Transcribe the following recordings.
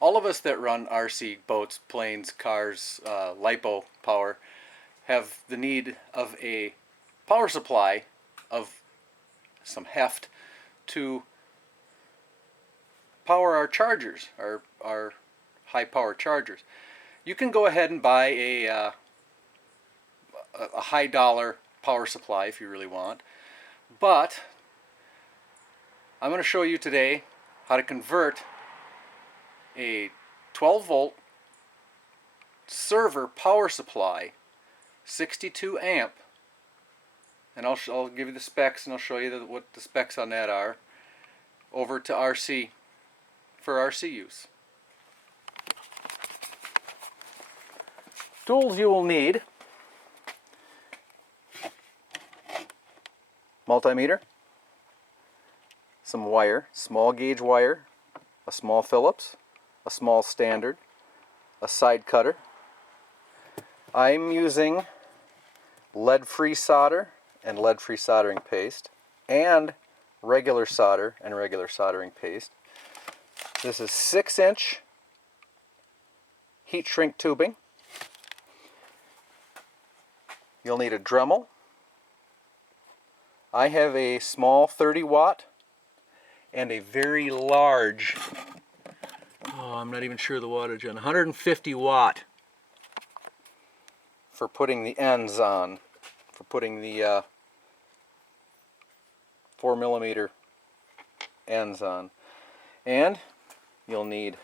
All of us that run RC boats, planes, cars, LiPo power have the need of a power supply of some heft to power our chargers, our high power chargers. You can go ahead and buy a high dollar power supply if you really want, but I'm going to show you today how to convert a 12 volt server power supply, 62 amp, and I'll give you the specs and I'll show you what the specs on that are, over to RC, for RC use. Tools you will need: multimeter, some wire, small gauge wire, a small Phillips, a small standard, a side cutter. I'm using lead-free solder and lead-free soldering paste, and regular solder and regular soldering paste. This is 6-inch heat shrink tubing. You'll need a Dremel. I have a small 30 watt and a very large, I'm not even sure the wattage on, 150 watt for putting the ends on, for putting the 4mm ends on. And you'll need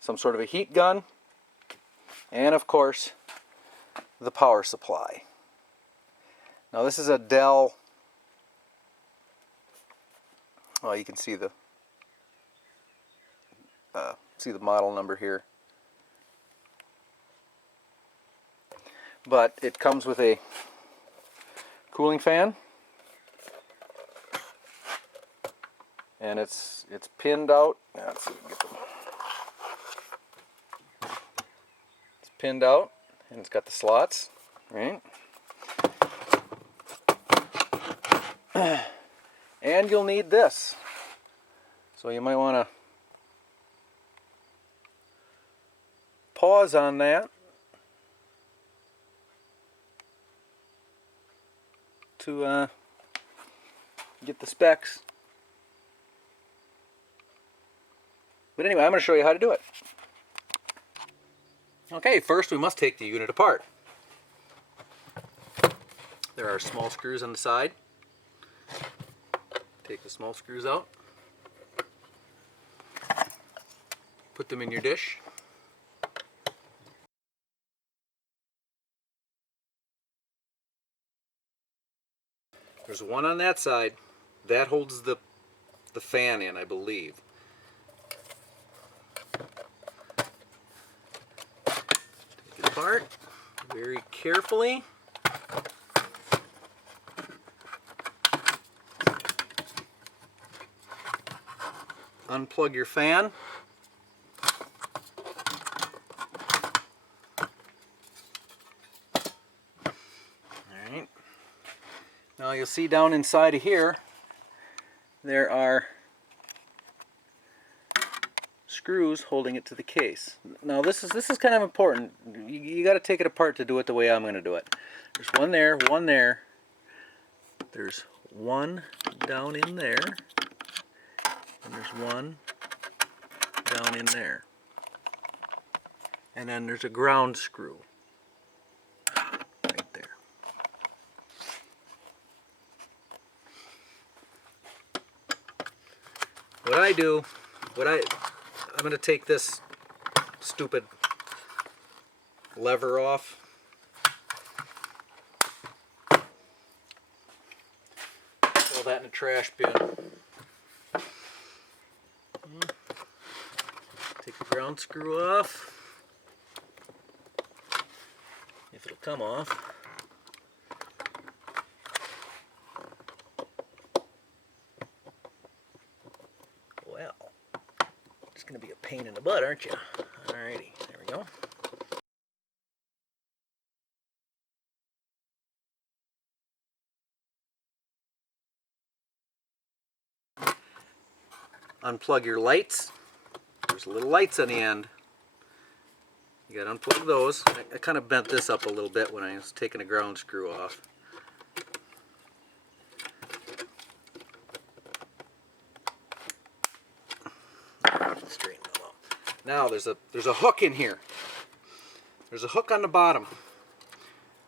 some sort of a heat gun, and of course the power supply. Now this is a Dell, well, you can see the model number here, but it comes with a cooling fan, and it's pinned out. Let's see if we can get them. It's pinned out, and it's got the slots, right? And you'll need this, so you might want to pause on that to get the specs. But anyway, I'm going to show you how to do it. Okay, first we must take the unit apart. There are small screws on the side. Take the small screws out. Put them in your dish. There's one on that side. That holds the fan in, I believe. Take it apart very carefully. Unplug your fan. Alright. Now you'll see down inside of here there are screws holding it to the case. Now this is kind of important. You got to take it apart to do it the way I'm going to do it. There's one there, one there. There's one down in there. And there's one down in there. And then there's a ground screw right there. I'm going to take this stupid lever off. Throw that in the trash bin. Take the ground screw off, if it'll come off. Well, it's going to be a pain in the butt, aren't you? Alrighty, there we go. Unplug your lights. There's little lights on the end. You got to unplug those. I kind of bent this up a little bit when I was taking the ground screw off. Straighten them up. Now there's a hook in here. There's a hook on the bottom,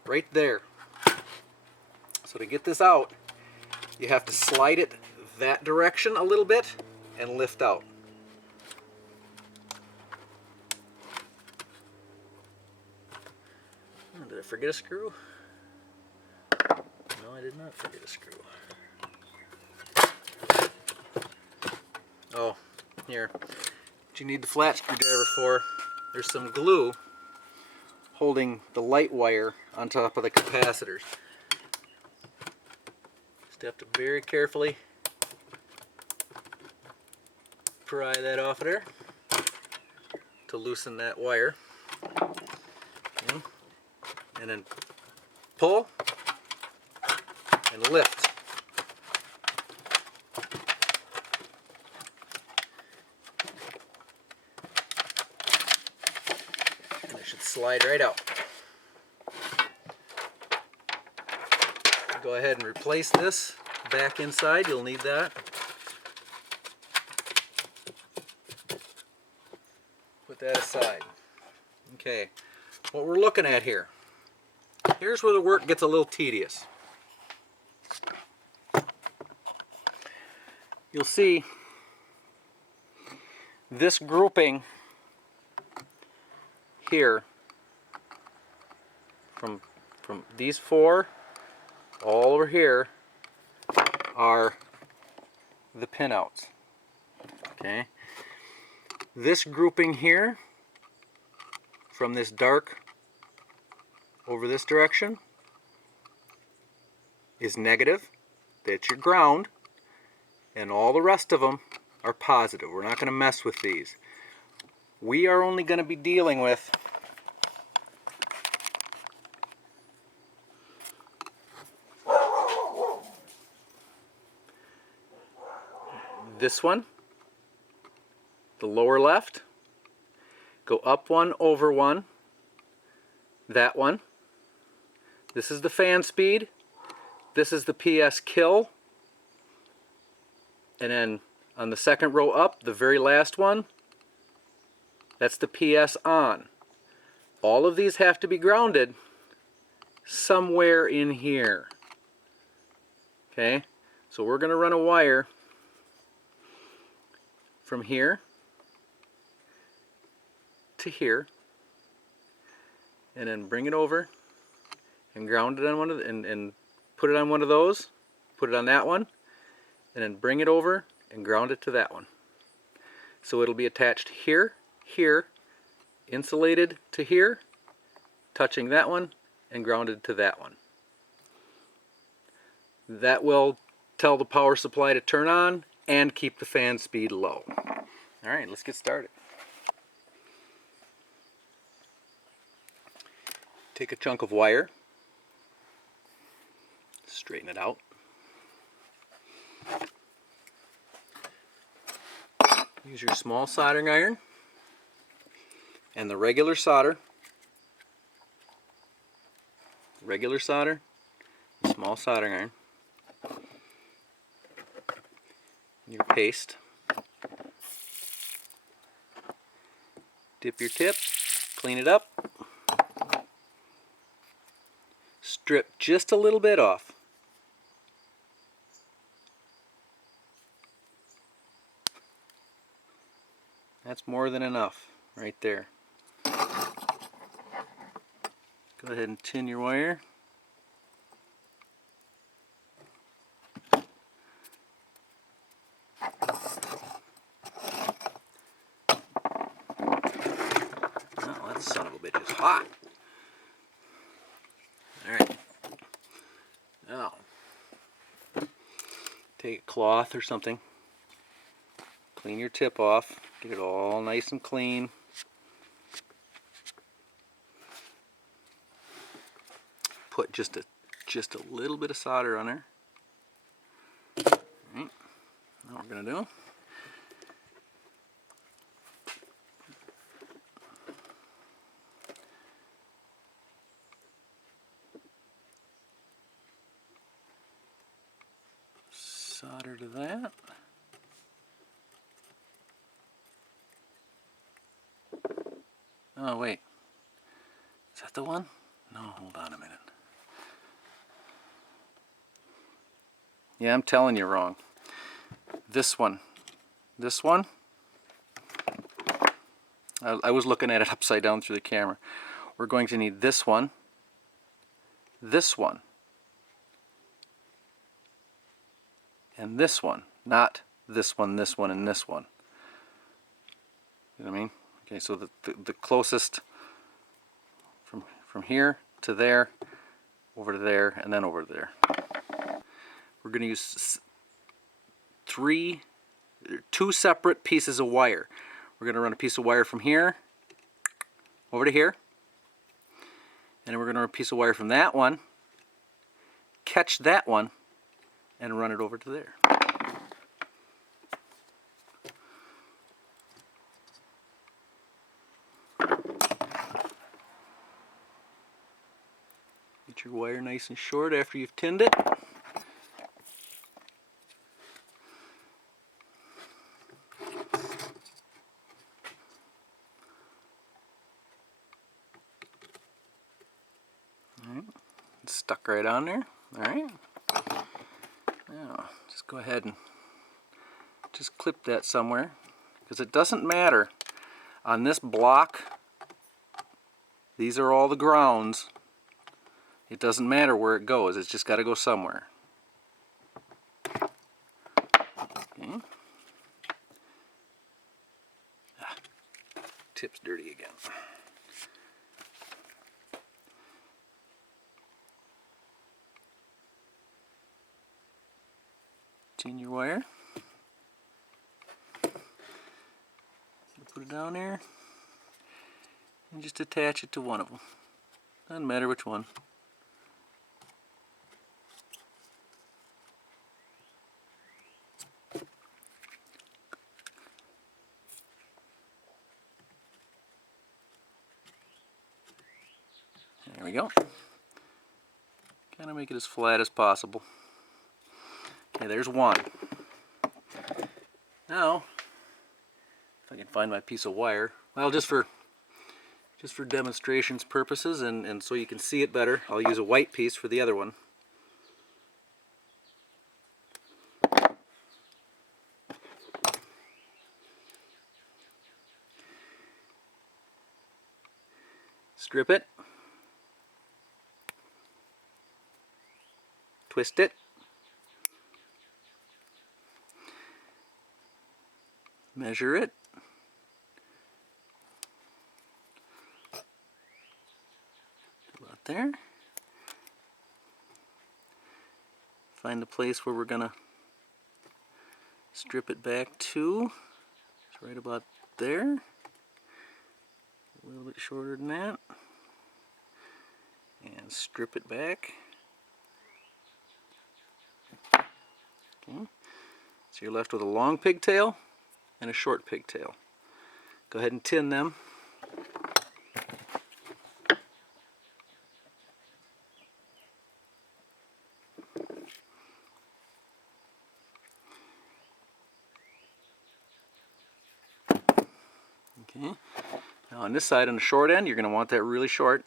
right there. So to get this out, you have to slide it that direction a little bit and lift out. Oh, did I forget a screw? No, I did not forget a screw. Oh, here. What you need the flat screwdriver for, there's some glue holding the light wire on top of the capacitors. Just have to very carefully pry that off of there to loosen that wire. Okay. And then pull and lift. And it should slide right out. Go ahead and replace this back inside. You'll need that. Put that aside. Okay, what we're looking at here. Here's where the work gets a little tedious. You'll see this grouping here from these four all over here are the pinouts. Okay, this grouping here from this dark over this direction is negative. That's your ground, and all the rest of them are positive. We're not going to mess with these. We are only going to be dealing with this one, the lower left, go up one, over one, that one. This is the fan speed, this is the PS kill, and then on the second row up, the very last one, that's the PS on. All of these have to be grounded somewhere in here. Okay, so we're going to run a wire from here to here, and then bring it over and ground it on one of the, and put it on one of those, put it on that one, and then bring it over and ground it to that one. So it'll be attached here, here, insulated to here, touching that one, and grounded to that one. That will tell the power supply to turn on and keep the fan speed low. Alright, let's get started. Take a chunk of wire, straighten it out. Use your small soldering iron and the regular solder, small soldering iron, your paste. Dip your tip, clean it up, strip just a little bit off. That's more than enough right there. Go ahead and tin your wire. Oh, that son of a bitch is hot. Alright. Now, take a cloth or something. Clean your tip off. Get it all nice and clean. Put just a little bit of solder on there. Alright. Now what we're going to do, Solder to that. Oh wait, is that the one? No, hold on a minute. Yeah, I'm telling you wrong. This one. This one? I was looking at it upside down through the camera. We're going to need this one, and this one. Not this one, and this one. You know what I mean? Okay, so the closest from here to there, over to there, and then over to there. We're going to use two separate pieces of wire. We're going to run a piece of wire from here over to here, and then we're going to run a piece of wire from that one, catch that one, and run it over to there. Get your wire nice and short after you've tinned it. Alright, it's stuck right on there. Alright. Now, just go ahead and just clip that somewhere, because it doesn't matter. On this block, these are all the grounds. It doesn't matter where it goes, it's just got to go somewhere. Okay. Tip's dirty again. Tin your wire. Put it down there and just attach it to one of them. Doesn't matter which one. There we go. Kind of make it as flat as possible. Okay, there's one. Now, if I can find my piece of wire, well, just for demonstrations purposes and so you can see it better, I'll use a white piece for the other one. Strip it. Twist it. Measure it. About there. Find the place where we're gonna strip it back to. It's right about there. A little bit shorter than that. And strip it back. Okay. So you're left with a long pigtail and a short pigtail. Go ahead and tin them. Okay. Now on this side, on the short end, you're going to want that really short.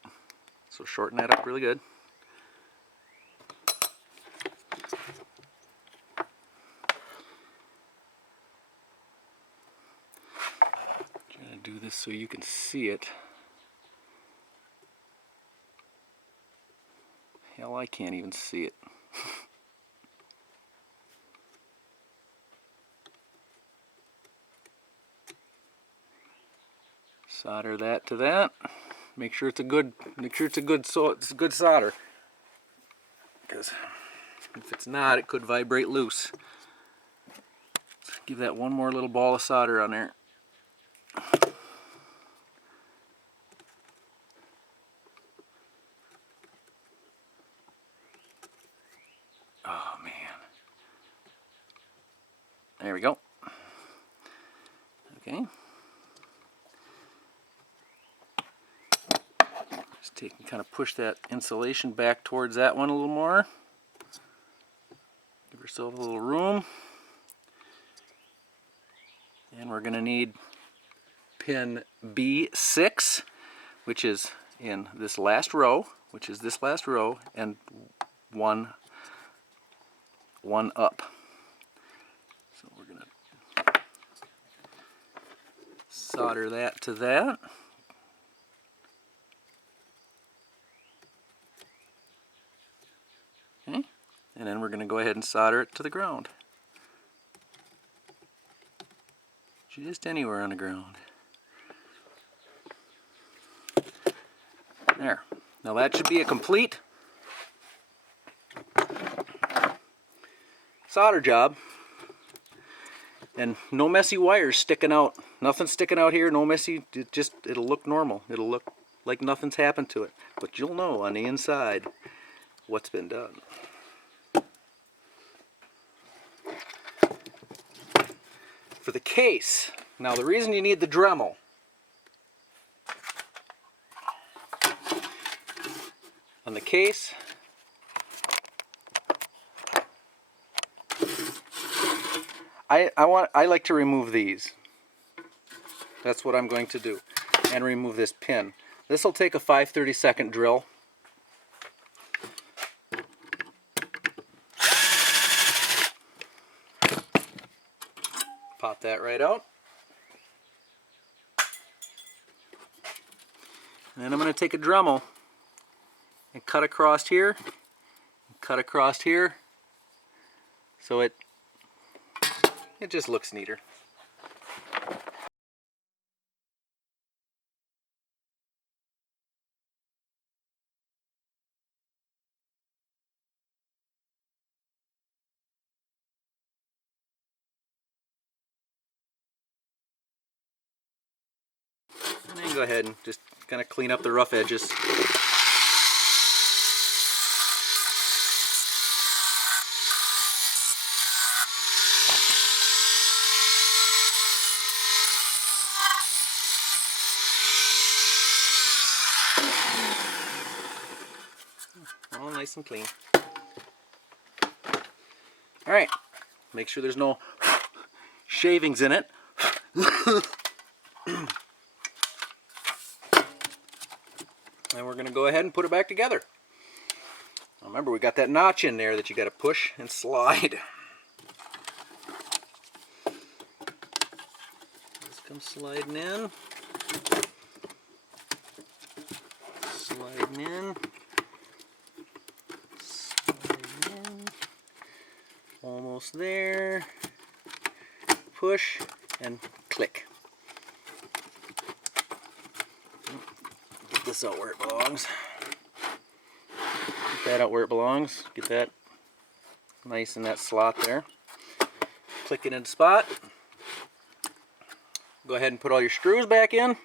So shorten that up really good. Trying to do this so you can see it. Hell, I can't even see it. Solder that to that. Make sure it's a good solder. Because if it's not, it could vibrate loose. Give that one more little ball of solder on there. Oh man. There we go. Okay. Just take and kind of push that insulation back towards that one a little more. Give ourselves a little room. And we're going to need pin B6, which is in this last row, and one up. So we're going to solder that to that. Okay. And then we're going to go ahead and solder it to the ground. Just anywhere on the ground. There. Now that should be a complete solder job. And no messy wires sticking out. Nothing sticking out here, no messy, it'll look normal. It'll look like nothing's happened to it. But you'll know on the inside what's been done. For the case, now the reason you need the Dremel on the case, I like to remove these. That's what I'm going to do, and remove this pin. This will take a 5/32 drill. Pop that right out. And then I'm going to take a Dremel and cut across here, so it just looks neater. And then go ahead and just kind of clean up the rough edges. All nice and clean. Alright, make sure there's no shavings in it. And we're going to go ahead and put it back together. Now remember, we got that notch in there that you got to push and slide. This comes sliding in. Sliding in. Sliding in. Almost there. Push and click. Get this out where it belongs. Get that out where it belongs. Get that nice in that slot there. Click it into spot. Go ahead and put all your screws back in.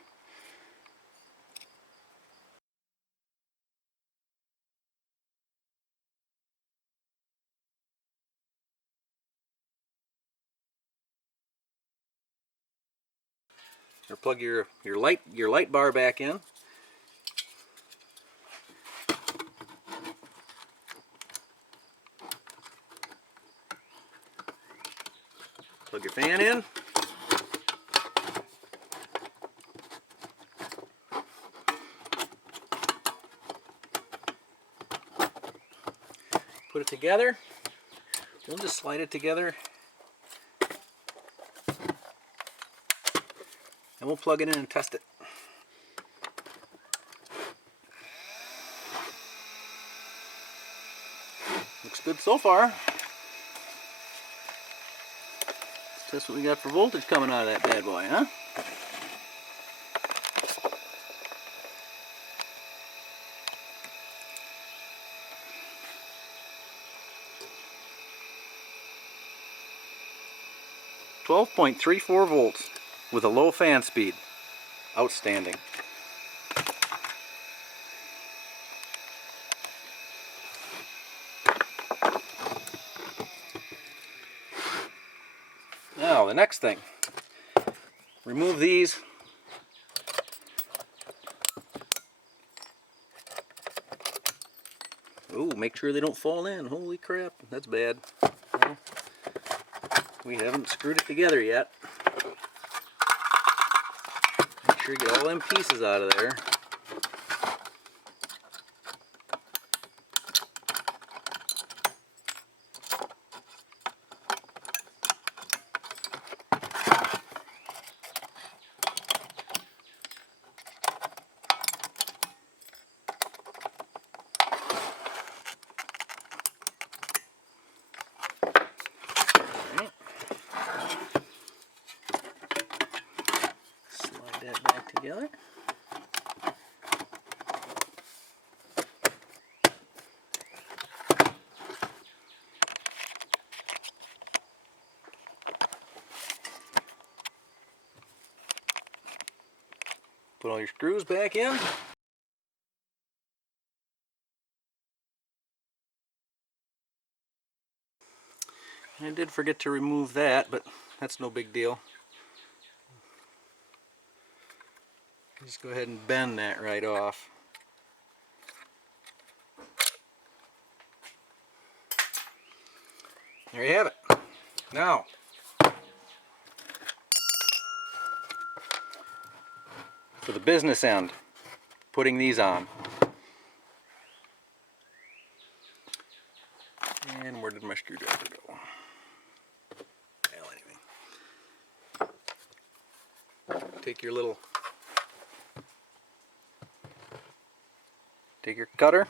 Or plug your light bar back in. Plug your fan in. Put it together. We'll just slide it together. And we'll plug it in and test it. Looks good so far. Let's test what we got for voltage coming out of that bad boy, huh? .34 volts with a low fan speed. Outstanding. Now the next thing. Remove these. Ooh, make sure they don't fall in. Holy crap, that's bad. Well, we haven't screwed it together yet. Make sure you get all them pieces out of there. Slide that back together. Put all your screws back in. I did forget to remove that, but that's no big deal. Just go ahead and bend that right off. There you have it. Now, for the business end, putting these on. And where did my screwdriver go? Well, anyway. Take your cutter.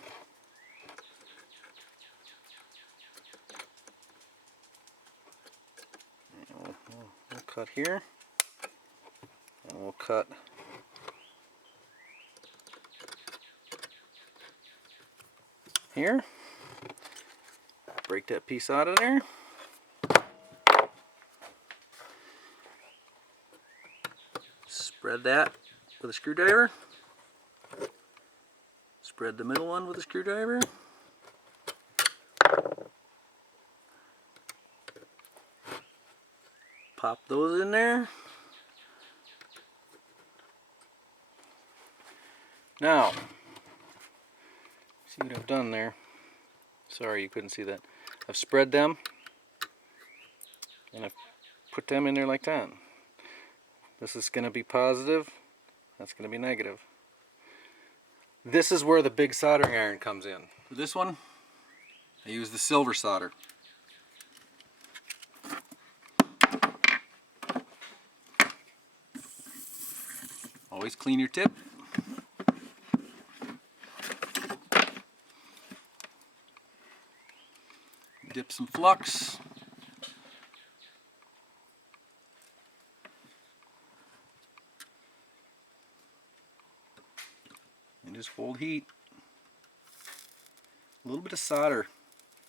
We'll cut here. And we'll cut here. Break that piece out of there. Spread that with a screwdriver. Spread the middle one with a screwdriver. Pop those in there. Now, see what I've done there? Sorry you couldn't see that. I've spread them and I've put them in there like that. This is going to be positive, that's going to be negative. This is where the big soldering iron comes in. For this one, I use the silver solder. Always clean your tip. Dip some flux. And just hold heat. A little bit of solder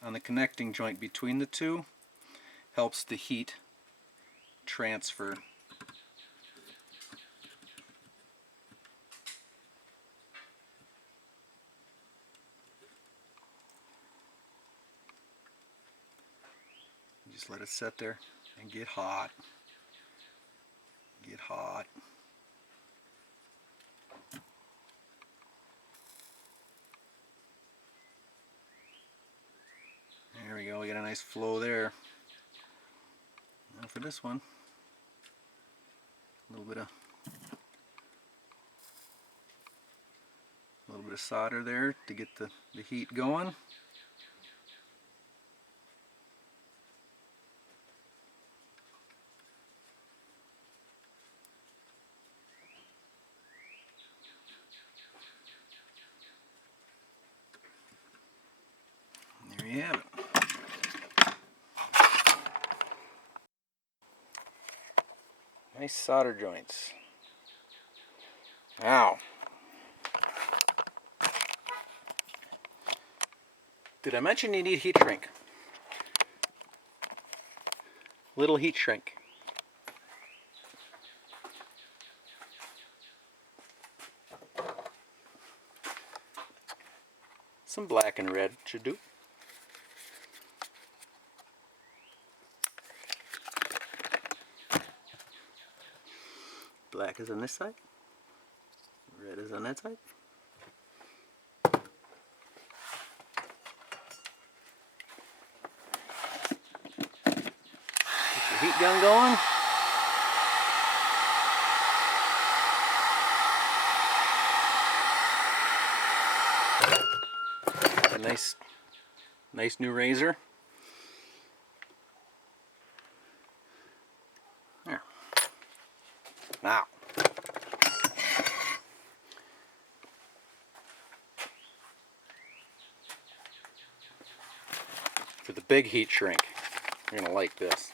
on the connecting joint between the two helps the heat transfer. Just let it sit there and get hot. Get hot. There we go, we got a nice flow there. Now for this one, a little bit of solder there to get the heat going. There you have it. Nice solder joints. Now, did I mention you need heat shrink? Little heat shrink. Some black and red should do. Black is on this side, red is on that side. Put your heat gun going. A nice new razor. There. Now, for the big heat shrink, you're gonna like this.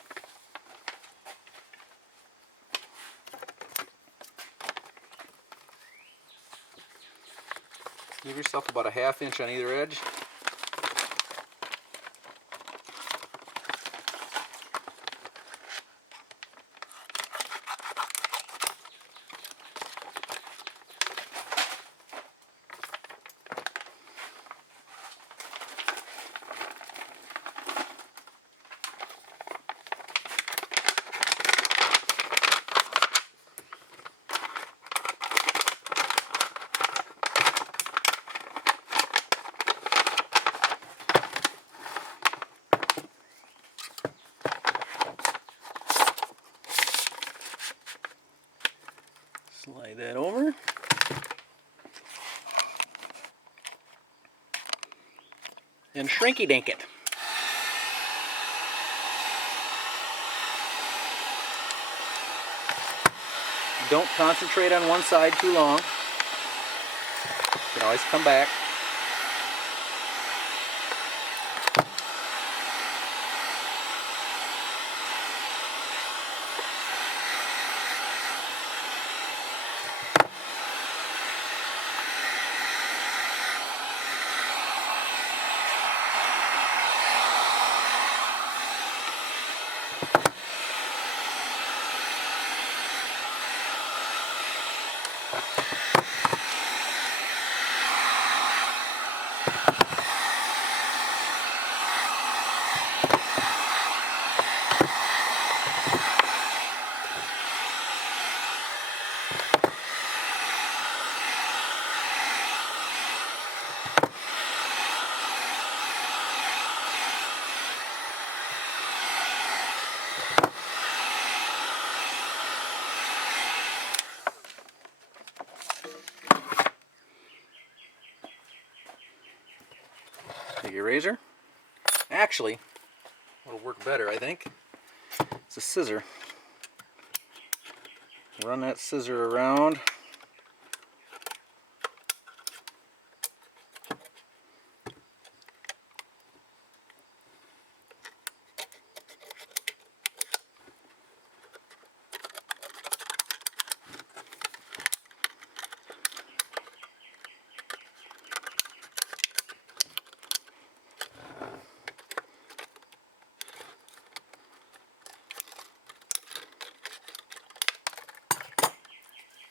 Give yourself about a ½ inch on either edge. Slide that over. And shrinky dink it. Don't concentrate on one side too long. You can always come back. Take your razor. Actually, what'll work better, I think, it's a scissor. Run that scissor around.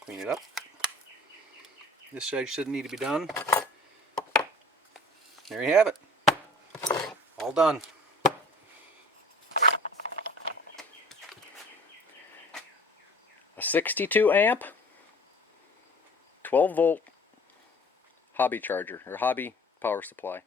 Clean it up. This side shouldn't need to be done. There you have it. All done. A 62 amp, 12 volt hobby charger or hobby power supply.